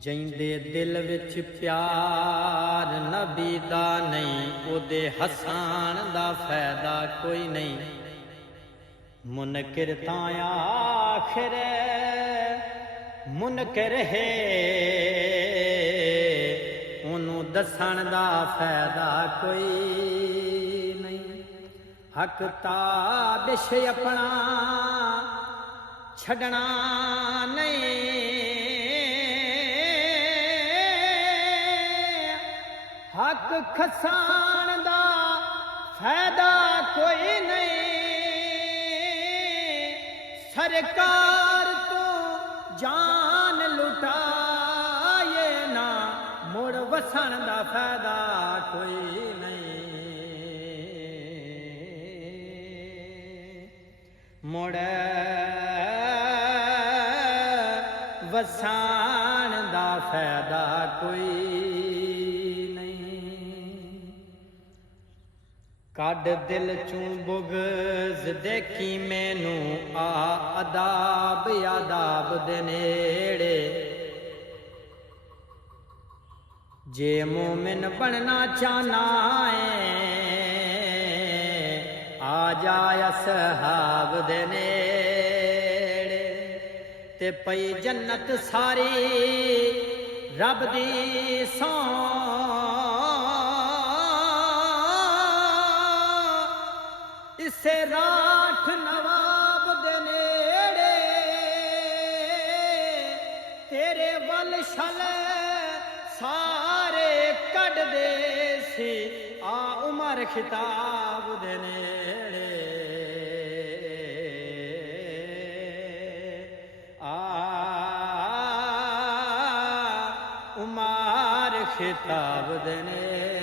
ਜੈਂਦੇ ਦਿਲ ਵਿੱਚ ਪਿਆਰ ਨਬੀ ਦਾ ਨਹੀਂ, ਉਹਦੇ ਹਸਾਨ ਦਾ ਫਾਇਦਾ ਕੋਈ ਨਹੀਂ। ਮੁਨਕਿਰ ਤਾਂ ਆਖਿਰ ਮੁਨਕਿਰ ਹੈ, ਉਹਨੂੰ ਦੱਸਣ ਦਾ ਫਾਇਦਾ ਕੋਈ ਨਹੀਂ। ਹੱਕ ਤਾਬਿਸ਼ ਆਪਣਾ ਛੱਡਣਾ ਨਹੀਂ, ਹੱਕ ਖਸਾਣ ਦਾ ਫਾਇਦਾ ਕੋਈ ਨਹੀਂ। ਸਰਕਾਰ ਤੋਂ ਜਾਨ ਲੁਟਾਏ ਨਾ, ਮੁੜ ਵਸਣ ਦਾ ਫਾਇਦਾ ਕੋਈ ਨਹੀਂ। ਮੁੜ ਵਸਣ ਦਾ ਫਾਇਦਾ ਕੋਈ ਨਹੀਂ। ਕੱਢ ਦਿਲ ਚੋਂ ਬੁਗਜ਼ ਦੇਖੀ ਮੈਨੂੰ, ਆ ਅਦਾਬ ਆਦਾਬ ਦੇ ਨੇੜੇ। ਜੇ ਮੋਮਿਨ ਬਣਨਾ ਚਾਹਨਾ ਏ, ਆ ਜਾ ਅਸਹਾਬ ਦੇ ਨੇੜੇ। ਤੇ ਪਈ ਜੰਨਤ ਸਾਰੀ ਰੱਬ ਦੀ ਸੌਂ, ਇਸੇ ਰਾਠ ਨਵਾਬ ਦੇ ਨੇੜੇ। ਤੇਰੇ ਵੱਲ ਛਲ ਸਾਰੇ ਕੱਢਦੇ ਸੀ, ਆ ਉਮਰ ਖਿਤਾਬ ਦੇ ਨੇੜੇ। ਆ ਉਮਰ ਖਿਤਾਬ ਦੇ ਨੇੜੇ।